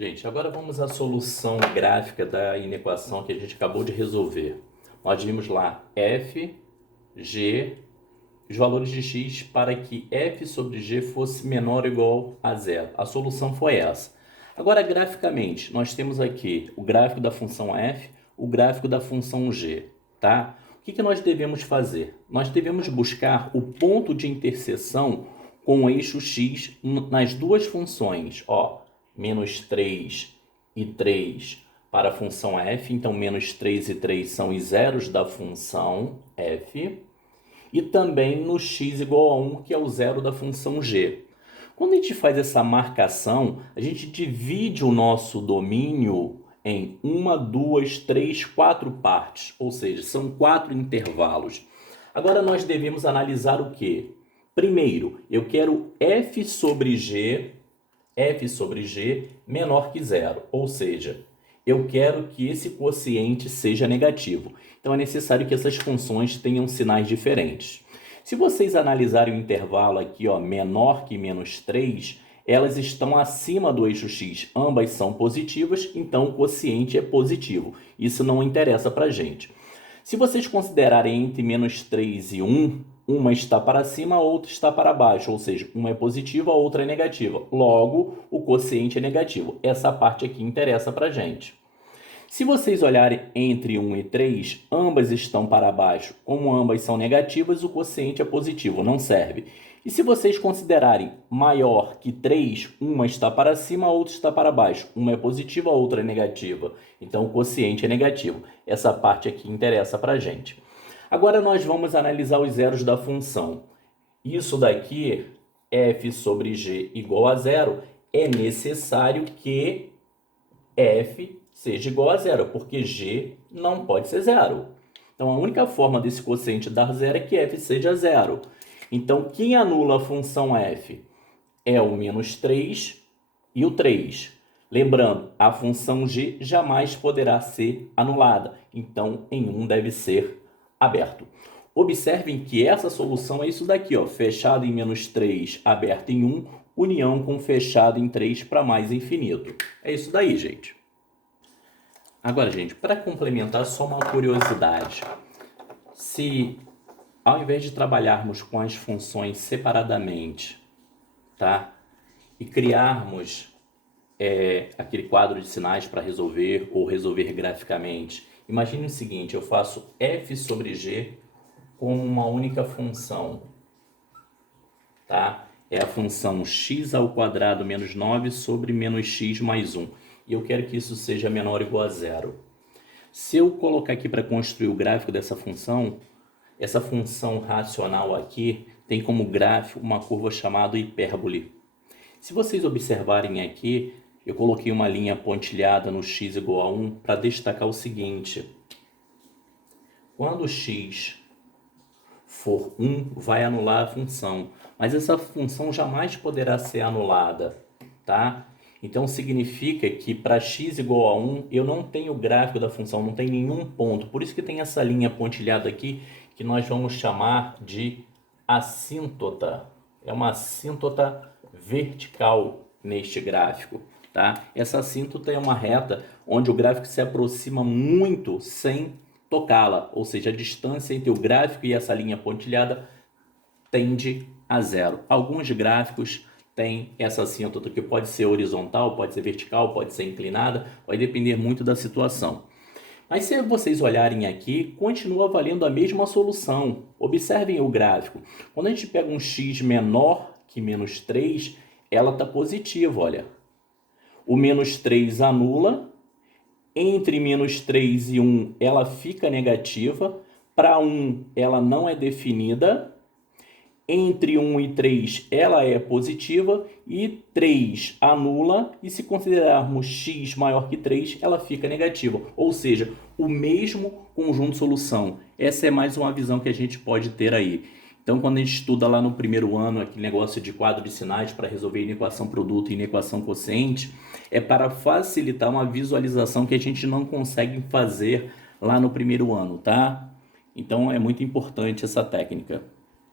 Gente, agora vamos à solução gráfica da inequação que a gente acabou de resolver. Nós vimos lá f, g, os valores de x para que f sobre g fosse menor ou igual a zero. A solução foi essa. Agora, graficamente, nós temos aqui o gráfico da função f, o gráfico da função g, tá? O que nós devemos fazer? Nós devemos buscar o ponto de interseção com o eixo x nas duas funções, ó. Menos 3 e 3 para a função f, então menos 3 e 3 são os zeros da função f, e também no x igual a 1, que é o zero da função g. Quando a gente faz essa marcação, a gente divide o nosso domínio em 1, 2, 3, 4 partes, ou seja, são 4 intervalos. Agora nós devemos analisar o quê? Primeiro, eu quero f sobre g menor que zero, ou seja, eu quero que esse quociente seja negativo. Então é necessário que essas funções tenham sinais diferentes. Se vocês analisarem o intervalo aqui, ó, menor que menos 3, elas estão acima do eixo x, ambas são positivas, então o quociente é positivo. Isso não interessa para a gente. Se vocês considerarem entre menos 3 e 1, uma está para cima, a outra está para baixo, ou seja, uma é positiva, a outra é negativa. Logo, o quociente é negativo. Essa parte aqui interessa para a gente. Se vocês olharem entre 1 e 3, ambas estão para baixo. Como ambas são negativas, o quociente é positivo, não serve. E se vocês considerarem maior que 3, uma está para cima, a outra está para baixo. Uma é positiva, a outra é negativa. Então, o quociente é negativo. Essa parte aqui interessa para a gente. Agora, nós vamos analisar os zeros da função. Isso daqui, f sobre g igual a zero, é necessário que f seja igual a zero, porque g não pode ser zero. Então, a única forma desse quociente dar zero é que f seja zero. Então, quem anula a função f é o menos 3 e o 3. Lembrando, a função g jamais poderá ser anulada. Então, em 1 deve ser aberto. Observem que essa solução é isso daqui, ó, fechado em menos 3, aberto em 1, união com fechado em 3 para mais infinito. É isso daí, gente. Agora, gente, para complementar, só uma curiosidade. Se, ao invés de trabalharmos com as funções separadamente, tá? E criarmos aquele quadro de sinais para resolver ou resolver graficamente, imagine o seguinte, eu faço f sobre g como uma única função, tá? É a função x ao quadrado menos 9 sobre menos x mais 1. E eu quero que isso seja menor ou igual a zero. Se eu colocar aqui para construir o gráfico dessa função, essa função racional aqui tem como gráfico uma curva chamada hipérbole. Se vocês observarem aqui, eu coloquei uma linha pontilhada no x igual a 1 para destacar o seguinte. Quando x for 1, vai anular a função. Mas essa função jamais poderá ser anulada, tá? Então, significa que para x igual a 1, eu não tenho o gráfico da função, não tem nenhum ponto. Por isso que tem essa linha pontilhada aqui, que nós vamos chamar de assíntota. É uma assíntota vertical neste gráfico, tá? Essa assíntota é uma reta onde o gráfico se aproxima muito sem tocá-la, ou seja, a distância entre o gráfico e essa linha pontilhada tende a zero. Alguns gráficos têm essa assíntota que pode ser horizontal, pode ser vertical, pode ser inclinada, vai depender muito da situação. Mas se vocês olharem aqui, continua valendo a mesma solução. Observem o gráfico. Quando a gente pega um x menor que menos 3, ela está positiva, olha. O menos 3 anula. Entre menos 3 e 1, ela fica negativa. Para 1, ela não é definida. Entre 1 e 3, ela é positiva. E 3 anula. E se considerarmos x maior que 3, ela fica negativa. Ou seja, o mesmo conjunto de solução. Essa é mais uma visão que a gente pode ter aí. Então, quando a gente estuda lá no primeiro ano aquele negócio de quadro de sinais para resolver inequação produto e inequação quociente, é para facilitar uma visualização que a gente não consegue fazer lá no primeiro ano, tá? Então, é muito importante essa técnica.